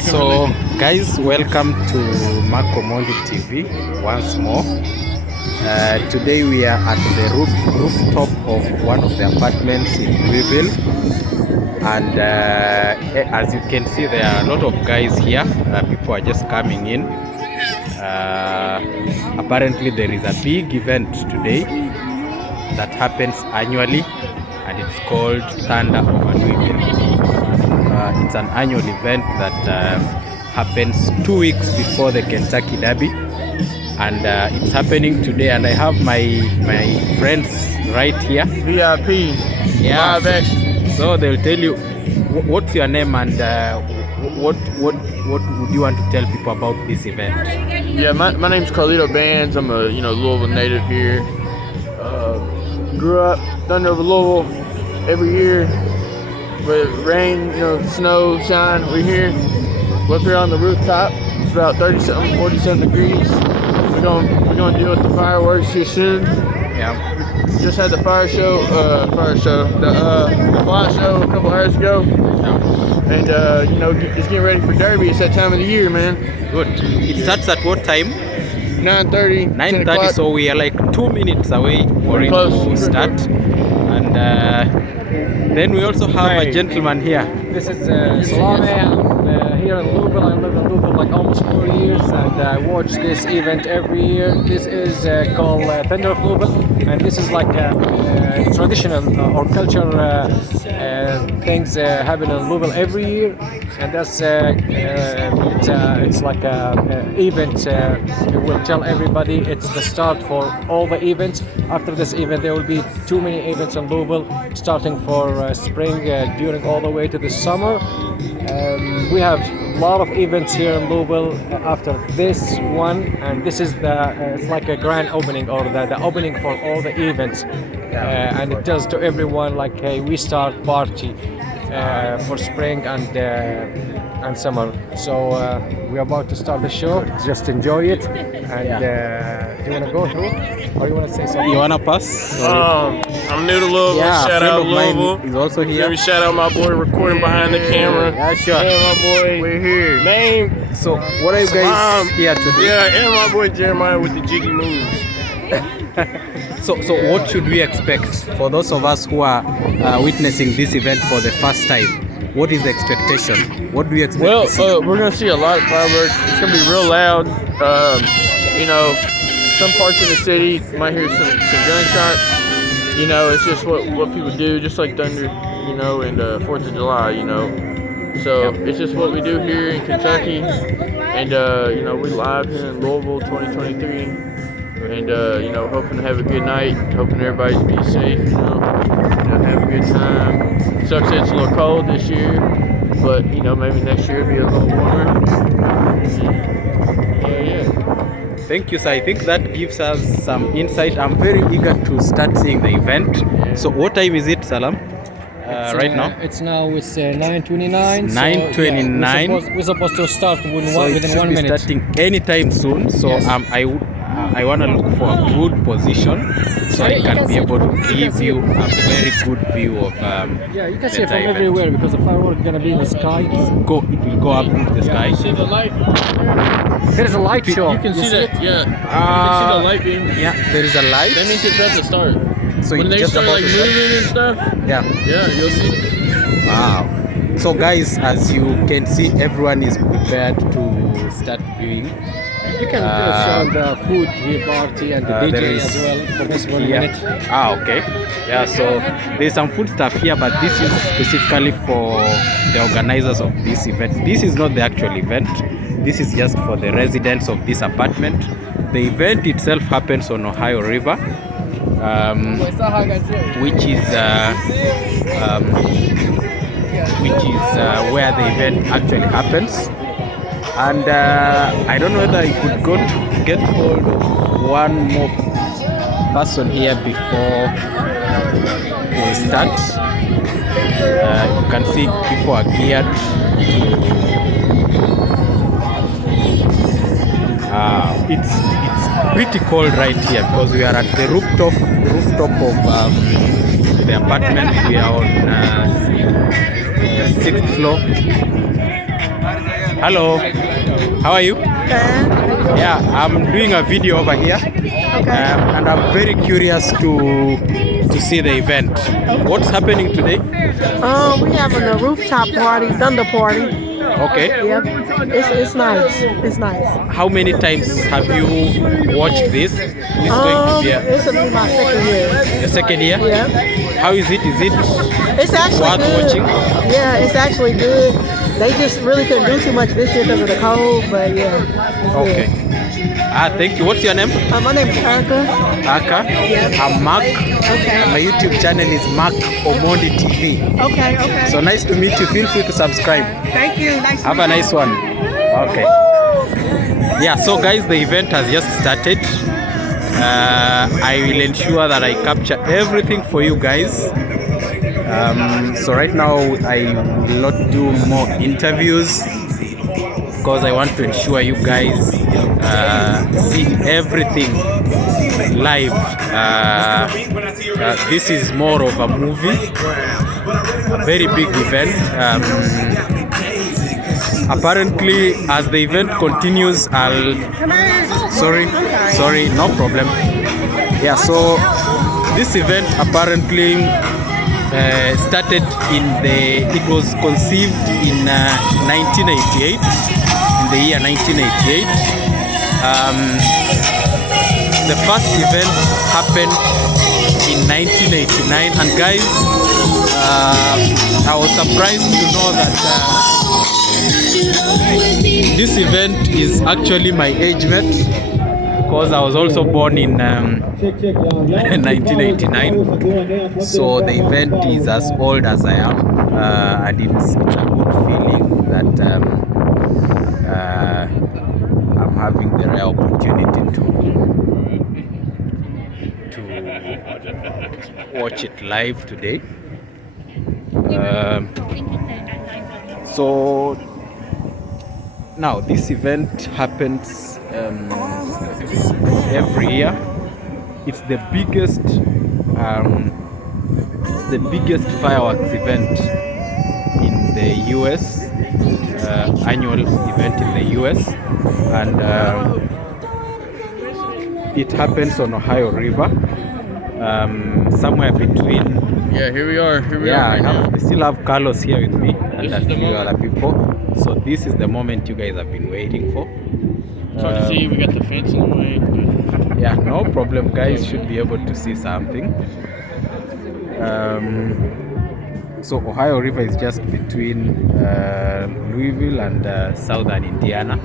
So guys, welcome to Makomondi TV once more. Today we are at the rooftop of one of the apartments in Louisville, and as you can see, there are a lot of guys here. People are just coming in. Apparently there is a big event today that happens annually, and it's called Thunder over Louisville. It's an annual event that happens 2 weeks before the Kentucky Derby, and it's happening today. And I have my friends right here. VIP. Yeah. Live action. So they'll tell you what's your name and what would you want to tell people about this event? Yeah, my name's Carlito Bands. I'm a Louisville native here. Grew up Thunder over Louisville every year. With rain, snow, shine, we're here. We're up here on the rooftop. It's about 37, 47 degrees. We're gonna deal with the fireworks here soon. Yeah. We just had the fire show, the fly show a couple hours ago. Yeah. And just getting ready for Derby. It's that time of the year, man. Good. It starts at what time? 9:30. 9:30. So we are like 2 minutes away for it to start. And then we also have a gentleman here. This is Salame. I'm here in Louisville. I lived in Louisville like almost 4 years, and I watch this event every year. This is called Thunder of Louisville, and this is like traditional or cultural things happen in Louisville every year, and that's it's like a event. It will tell everybody it's the start for all the events. After this event, there will be too many events in Louisville, starting for spring during all the way to the summer. We have a lot of events here in Louisville after this one, and this is it's like a grand opening, or the opening for all the events. And it tells to everyone like, hey, we start party for spring and summer. So we're about to start the show. Just enjoy it. And do you want to go through, or you want to say something? You wanna pass? I'm new to Louisville. Yeah, Shout out Louisville. He's also here. Let me shout out my boy recording behind the camera. Yeah, sure. And my boy, we're here. Name. So what are you guys here today? Yeah, and my boy Jeremiah with the jiggy moves. So what should we expect for those of us who are witnessing this event for the first time? What is the expectation? What do you expect? Well, we're gonna see a lot of fireworks. It's gonna be real loud. Some parts of the city might hear some gunshots. It's just what people do, just like Thunder, and 4th of July, So it's just what we do here in Kentucky, and we live here in Louisville, 2023, and hoping to have a good night, hoping everybody's be safe, have a good time. Sucks that it's a little cold this year, but maybe next year it'll be a little warmer. Yeah. Thank you, sir. I think that gives us some insight. I'm very eager to start seeing the event. So what time is it, Salam? Right now? It's 9:29. 9:29. We're supposed to start within So it should 1 be minute. starting anytime soon. So Yes. I want to look for a good position so I can be able to give you a very good view of Yeah, you can the see it from event. everywhere because the fireworks gonna be in the sky. It will go up into the sky. See the light? There's a light show. You can see it? that, yeah. You can see the light beam. Yeah, there is a light. That means it's about to start. So When it's they just start about like to start. moving and stuff, Yeah. you'll see. Wow. So guys, as you can see, everyone is prepared to start viewing. You can show the food here party and the There DJ is as well for this 1 here. minute. Okay. Yeah, so there's some food stuff here, but this is specifically for the organizers of this event. This is not the actual event. This is just for the residents of this apartment. The event itself happens on Ohio River, which is where the event actually happens. And I don't know whether I could get hold of one more person here before we start. You can see people are geared. It's pretty cold right here because we are at the rooftop of the apartment. We are on 6th floor. Hello. How are you? Good. Yeah, I'm doing a video over here, and I'm very curious to see the event. What's happening today? We having a rooftop party, thunder party. Okay. Yep. It's nice. It's nice. How many times have you watched this? This going to be This will be my second year. the second year? Yeah. How is it? Is it It's actually worth good. watching? Yeah, it's actually good. They just really couldn't do too much this year because of the cold, but yeah. it's Okay. Thank you. What's your name? good. My name is Erica. Aka. I'm Mark. And my YouTube channel is Mark Omondi TV. Okay. So nice to meet you. Feel free to subscribe. Thank you. Nice Have a nice one. Okay. Yeah, so guys, the event has just started. I will ensure that I capture everything for you guys. So right now I will not do more interviews because I want to ensure you guys see everything live. This is more of a movie, a very big event. Apparently, as the event continues, sorry, no problem. Yeah, so this event apparently started it was conceived in 1988, in the year 1988. The first event happened in 1989, and guys, I was surprised to know that this event is actually my age mate, because I was also born in 1989. So the event is as old as I am, and it's a good feeling that I'm having the rare opportunity to watch it live today. So now this event happens every year. It's the biggest fireworks event in the US, annual event in the US, and it happens on Ohio River, somewhere between. Yeah, here we are. I still have Carlos here with me and This a is the few moment. other people. So this is the moment you guys have been waiting for. It's hard to see. We got the fence in the way. Yeah, no problem, guys. Should be able to see something. So Ohio River is just between Louisville and southern Indiana.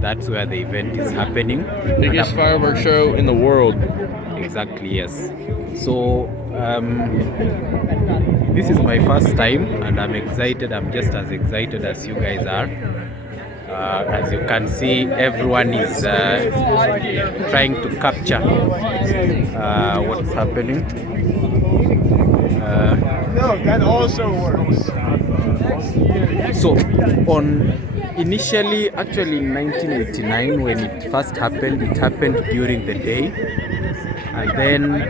That's where the event is happening. Biggest fireworks show in the world. Exactly, yes. So this is my first time, and I'm excited. I'm just as excited as you guys are. As you can see, everyone is trying to capture what's happening. No, that also works. So initially, actually in 1989, when it first happened, it happened during the day. And then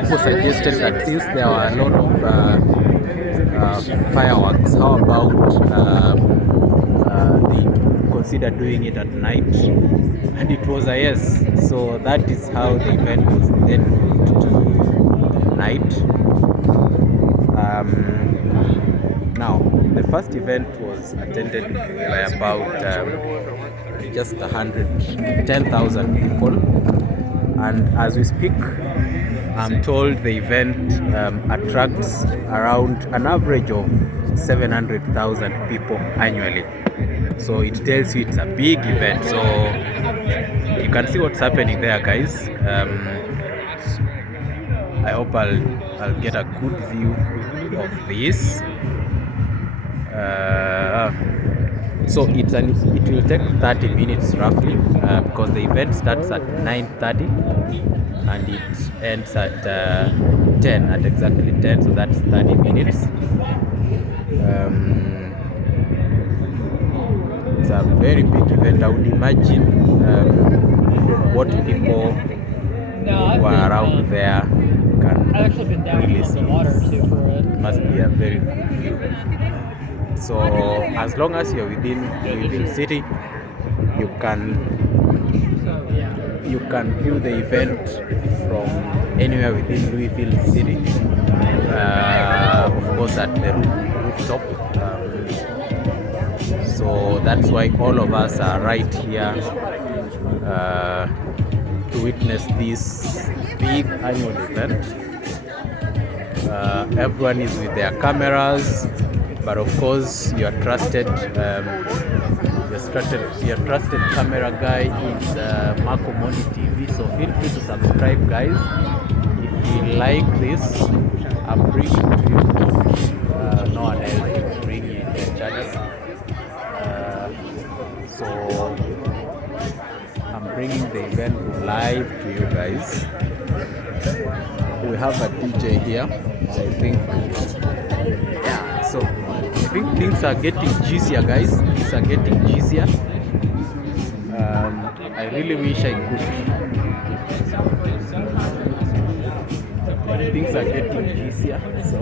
people suggested that since there were a lot of fireworks, how about they consider doing it at night? And it was a yes. So that is how the event was then moved to night. Now, the first event was attended by about just 10,000 people, and as we speak, I'm told the event attracts around an average of 700,000 people annually. So it tells you it's a big event. So you can see what's happening there, guys. I hope I'll get a good view of this. So it will take 30 minutes roughly, because the event starts at 9:30 and it ends at 10, at exactly 10, so that's 30 minutes. It's a very big event. I would imagine what people who are around there can I've actually been down really on the see. water too for it. It must be a very good view. So as long as you're within Louisville City, you can view the event from anywhere within Louisville City. Of course, at the rooftop. So that's why all of us are right here to witness this big annual event. Everyone is with their cameras, but of course your trusted camera guy is Marco Moni TV. So feel free to subscribe, guys. If you like this, I'm bringing to you no one else will bring in the channel. So I'm bringing the event live to you guys. We have a DJ here. I think, yeah. So I think things are getting juicier, guys. Things are getting juicier. I really wish I could. Things are getting juicier. So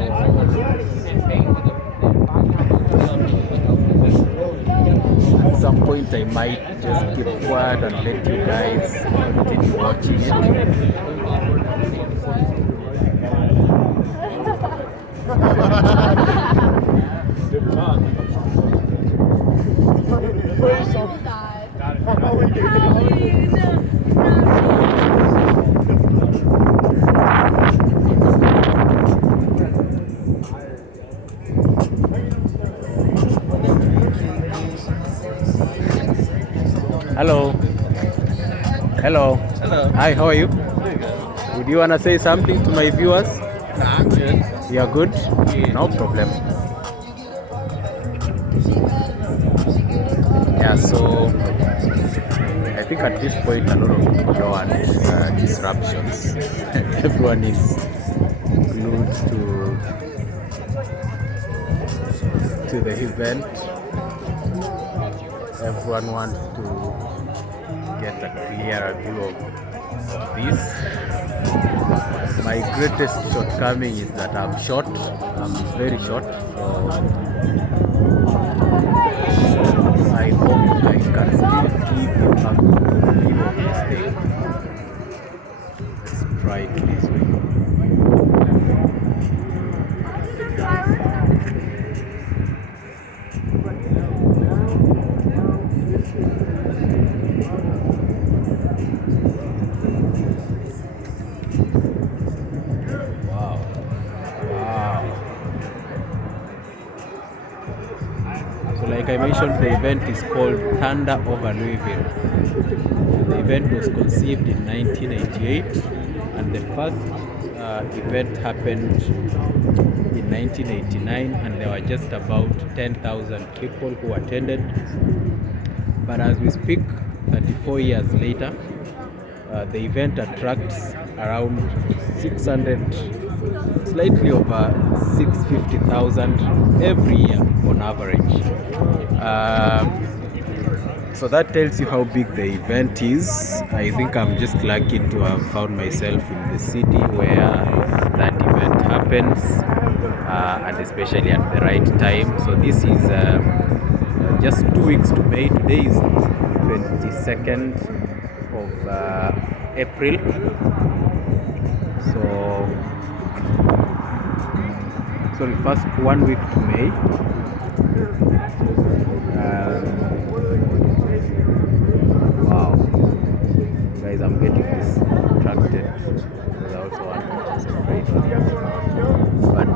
at some point I might just keep quiet and let you guys continue watching it. Hello. Hello. Hello. Hi, how are you? Would you want to say something to my viewers? Nah, I'm good. You are good? Yeah. No problem. Yeah, so I think at this point a lot of people don't want disruptions. Everyone is glued to the event. Everyone wants to get a clearer view of this. My greatest shortcoming is that I'm short. I'm very short. So I hope I can still give you a good view of this thing. Let's try it this way. Like I mentioned, the event is called Thunder over Louisville. The event was conceived in 1988, and the first event happened in 1989, and there were just about 10,000 people who attended. But as we speak, 34 years later, the event attracts around 600, slightly over 650,000 every year on average. So that tells you how big the event is. I think I'm just lucky to have found myself in the city where that event happens, and especially at the right time. So this is just 2 weeks to May. Today is 22nd of April. Sorry, first 1 week to May. Wow, guys, I'm getting distracted because I also want to celebrate. But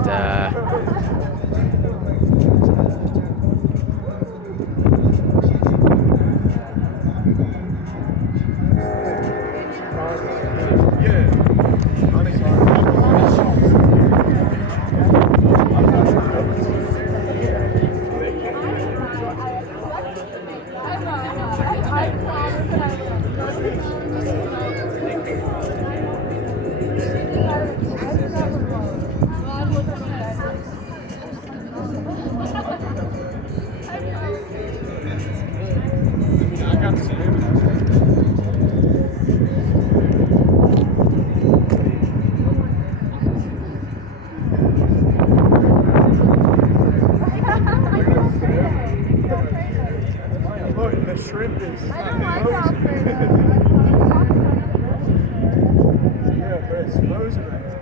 the shrimp is. I don't like Alfredo. Yeah, but it's frozen right now.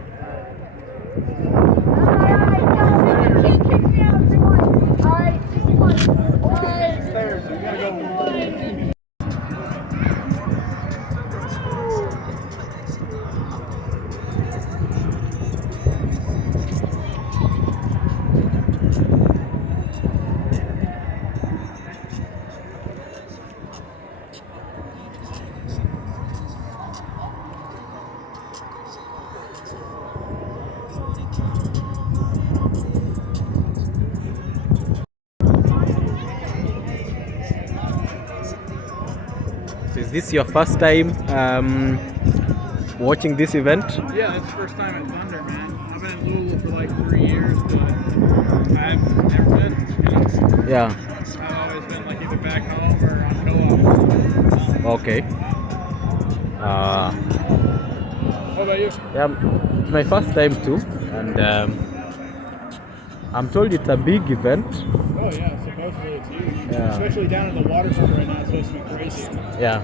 Alright, kick me out, everyone. Alright, one. Stairs, you gotta go. So is this your first time watching this event? Yeah, it's the first time at Thunder, man. I've been in Louisville for like 3 years, but I've never been. Yeah. I've always been like either back home or on co-op. Okay. How about you? Yeah, it's my first time too, and I'm told it's a big event. Oh yeah, supposedly it's huge. Yeah. Especially down in the waterfront right now, it's supposed to be crazy. Yeah.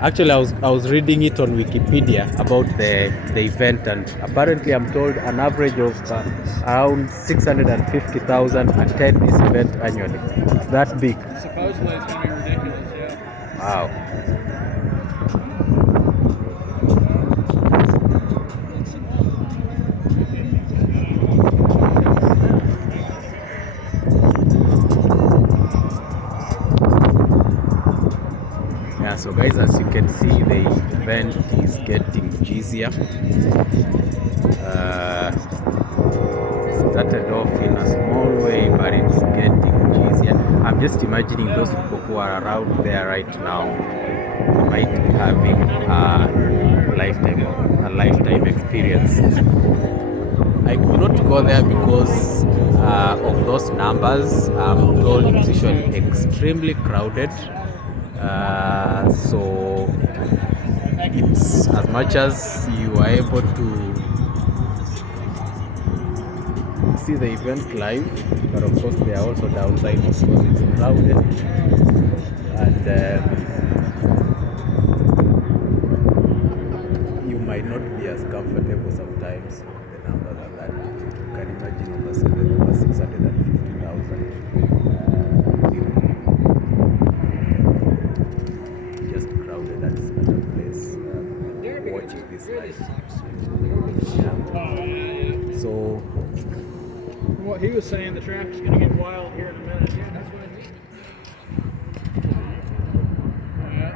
Actually, I was reading it on Wikipedia about the event, and apparently, I'm told an average of around 650,000 attend this event annually. It's that big. Supposedly it's gonna be ridiculous, yeah. Wow. Yeah, so guys, as you can see, the event is getting juicier. Started off in a small way, but it's getting juicier. I'm just imagining those people who are around there right now might be having a lifetime experience. I could not go there because of those numbers. I'm told it's usually extremely crowded. So it's as much as you are able to see the event live, but of course there are also downsides because it's crowded, and you might not be as comfortable sometimes. The numbers are that you can imagine over 650,000 people just crowded at a place watching this live. Yeah. So What he was saying, the traffic's gonna get wild here in a minute. Yeah, that's what I mean. Oh yeah.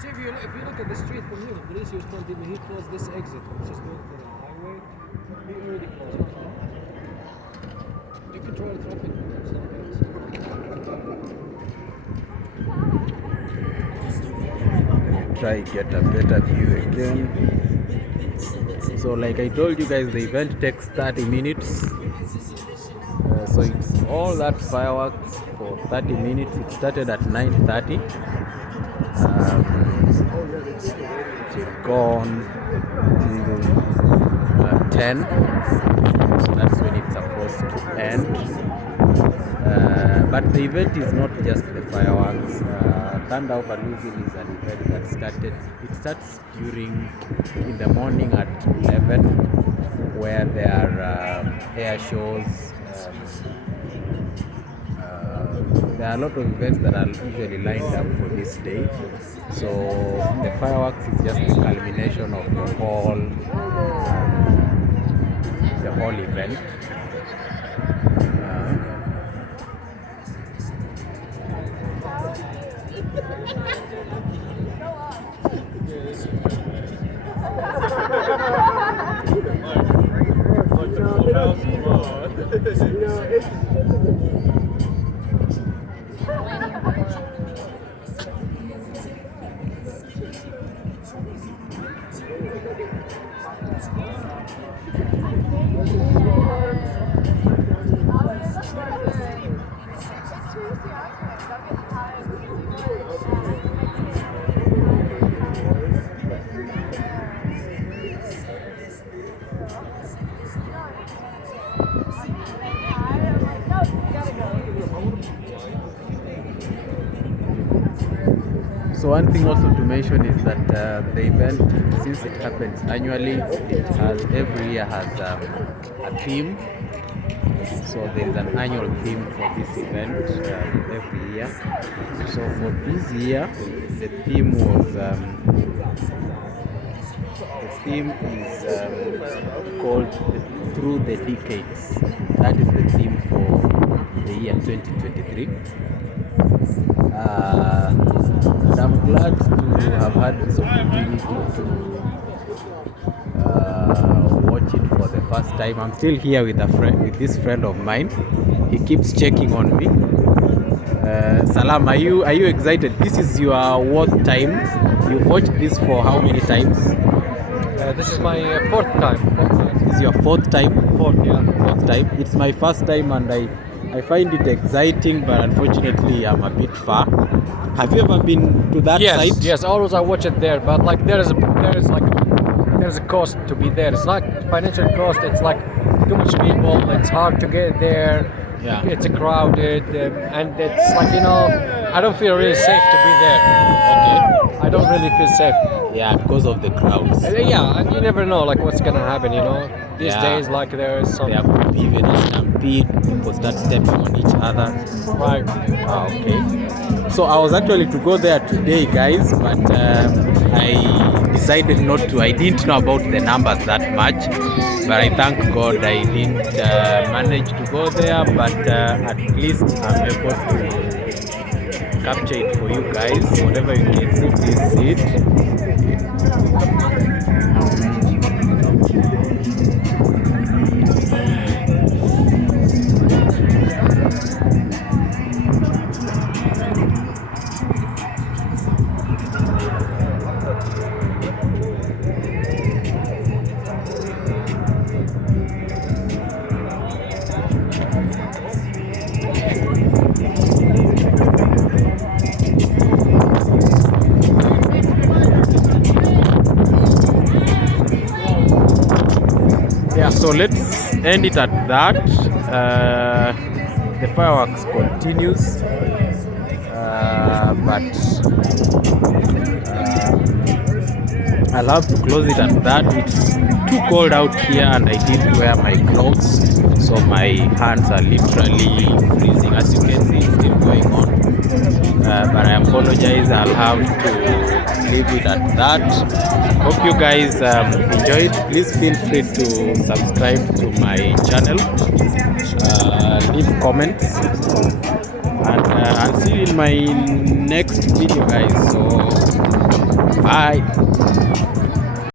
See, if you look at the street from here, the police was told him he closed this exit, which is going to the highway. He already closed it. You control the traffic. try get a better view again. So like I told you guys, the event takes 30 minutes. So it's all that fireworks for 30 minutes. It started at 9:30. Till gone till 10. That's when it's supposed to end. But the event is not just the fireworks. Thunder over Louisville is an event that started. It starts in the morning at 11, where there are air shows. There are a lot of events that are usually lined up for this day. So the fireworks is just the culmination of the whole event. So one thing also to mention is that the event, since it happens annually, it has every year has a theme. So there is an annual theme for this event every year. So for this year, the theme was called Through the Decades. That is the theme for the year 2023. And I'm glad to have had this opportunity to watch it for the first time. I'm still here with with this friend of mine. He keeps checking on me. Salam, are you excited? This is your what time? You've watched this for how many times? This is my fourth time. This is your fourth time? Fourth, yeah. Fourth time. It's my first time, and I find it exciting, but unfortunately I'm a bit far. Have you ever been to that site? Yes, always I watch it there, but like there's a cost to be there. It's like financial cost. It's like too much people. It's hard to get there. Yeah. It's crowded, and it's like, you know, I don't feel really safe to be there. Okay. I don't really feel safe. Yeah, because of the crowds. Yeah, and you never know like what's gonna happen. You know, these Yeah. days like there's some. There could be even a stampede. People start stepping on each other. Right. Ah, okay. So I was actually to go there today, guys, but I decided not to. I didn't know about the numbers that much, but I thank God I didn't manage to go there. But at least I'm able to capture it for you guys. Whatever you can see, please see it. Yeah, so let's end it at that. The fireworks continues, but I'll have to close it at that. It's too cold out here, and I didn't wear my gloves, so my hands are literally freezing. As you can see, it's still going on. But I apologize. I'll have to leave it at that. Hope you guys enjoyed. Please feel free to subscribe to my channel, leave comments, and I'll see you in my next video, guys. So bye.